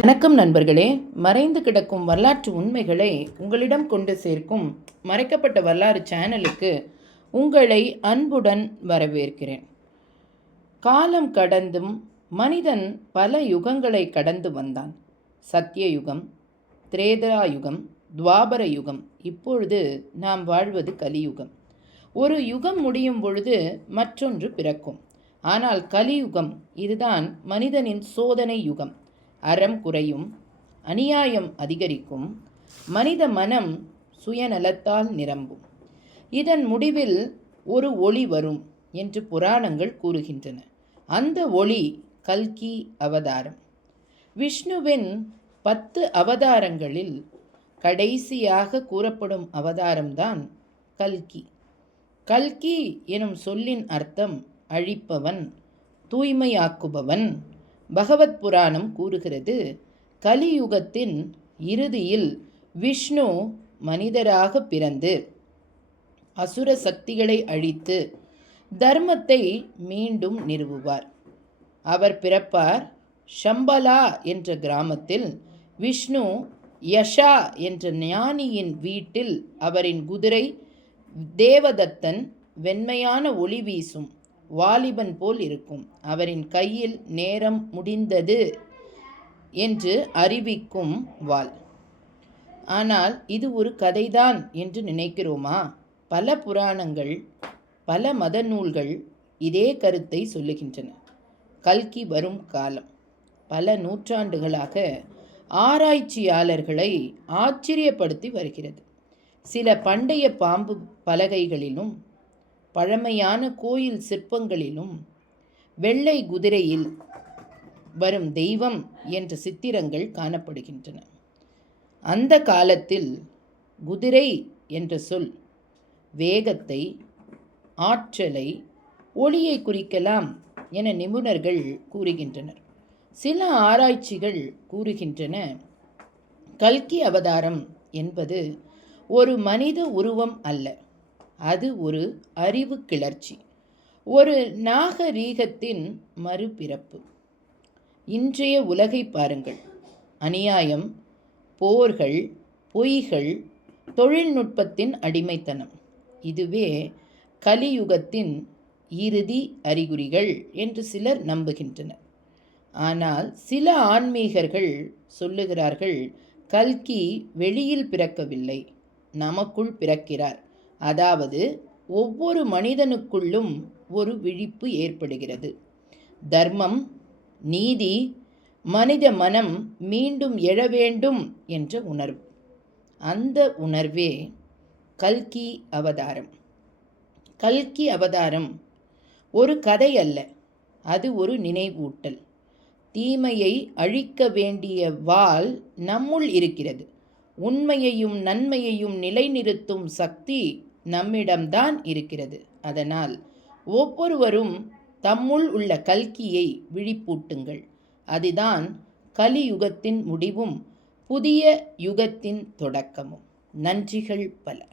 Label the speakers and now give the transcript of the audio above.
Speaker 1: வணக்கம் நண்பர்களே. மறைந்து கிடக்கும் வரலாற்று உண்மைகளை உங்களிடம் கொண்டு சேர்க்கும் மறைக்கப்பட்ட வரலாறு சேனலுக்கு உங்களை அன்புடன் வரவேற்கிறேன். காலம் கடந்தும் மனிதன் பல யுகங்களை கடந்து வந்தான். சத்தியயுகம் திரேதரா யுகம் துவாபர யுகம் இப்பொழுது நாம் வாழ்வது கலியுகம். ஒரு யுகம் முடியும் பொழுது மற்றொன்று பிறக்கும். ஆனால் கலியுகம் இதுதான் மனிதனின் சோதனை யுகம். அறம் குறையும் அநியாயம் அதிகரிக்கும் மனித மனம் சுயநலத்தால் நிரம்பும். இதன் முடிவில் ஒரு ஒளி வரும் என்று புராணங்கள் கூறுகின்றன. அந்த ஒளி கல்கி அவதாரம். விஷ்ணுவின் பத்து அவதாரங்களில் கடைசியாக கூறப்படும் அவதாரம்தான் கல்கி. கல்கி எனும் சொல்லின் அர்த்தம் அழிப்பவன் தூய்மையாக்குபவன். பகவத் புராணம் கூறுகிறது கலியுகத்தின் இறுதியில் விஷ்ணு மனிதராக பிறந்து அசுர சக்திகளை அழித்து தர்மத்தை மீண்டும் நிறுவுவார். அவர் பிறப்பார் ஷம்பலா என்ற கிராமத்தில் விஷ்ணு யஷா என்ற ஞானியின் வீட்டில் அவரின் குதிரை தேவதத்தன் வெண்மையான ஒளி வீசும். வாலிபன் போல் இருக்கும். அவரின் கையில் நேரம் முடிந்தது என்று அறிவிக்கும் வாள். ஆனால் இது ஒரு கதைதான் என்று நினைக்கிறோமா? பல புராணங்கள் பல மத நூல்கள் இதே கருத்தை சொல்லுகின்றன. கல்கி வரும் காலம். பல நூற்றாண்டுகளாக ஆராய்ச்சியாளர்களை ஆச்சரியப்படுத்தி வருகிறது. சில பண்டைய பாம்பு பலகைகளிலும் பழமையான கோயில் சிற்பங்களிலும் வெள்ளை குதிரையில் வரும் தெய்வம் என்ற சித்திரங்கள் காணப்படுகின்றன. அந்த காலத்தில் குதிரை என்ற சொல் வேகத்தை ஆற்றலை ஒளியை குறிக்கலாம் என நிபுணர்கள் கூறுகின்றனர். சில ஆராய்ச்சிகள் கூறுகின்றன. கல்கி அவதாரம் என்பது ஒரு மனித உருவம் அல்ல. அது ஒரு அறிவு கிளர்ச்சி. ஒரு நாகரீகத்தின் மறுபிறப்பு. இன்றைய உலகை பாருங்கள். அநியாயம் போர்கள் பொய்கள் தொழில்நுட்பத்தின் அடிமைத்தனம். இதுவே கலியுகத்தின் இறுதி அறிகுறிகள் என்று சிலர் நம்புகின்றனர். ஆனால் சில ஆன்மீகர்கள் சொல்லுகிறார்கள் கல்கி வெளியில் பிறக்கவில்லை நமக்குள் பிறக்கிறார். அதாவது ஒவ்வொரு மனிதனுக்குள்ளும் ஒரு விழிப்பு ஏற்படுகிறது. தர்மம் நீதி மனித மனம் மீண்டும் எழ வேண்டும் என்ற உணர்வு. அந்த உணர்வே கல்கி அவதாரம். கல்கி அவதாரம் ஒரு கதை அல்ல அது ஒரு நினைவூட்டல். தீமையை அழிக்க வேண்டிய வாள் நம்முள் இருக்கிறது. உண்மையையும் நன்மையையும் நிலைநிறுத்தும் சக்தி நம்மிடம்தான் இருக்கிறது. அதனால் ஒவ்வொருவரும் தம்முள் உள்ள கல்கியை விழிப்பூட்டுங்கள். அதுதான் கலியுகத்தின் முடிவும் புதிய யுகத்தின் தொடக்கமும். நன்றிகள் பல.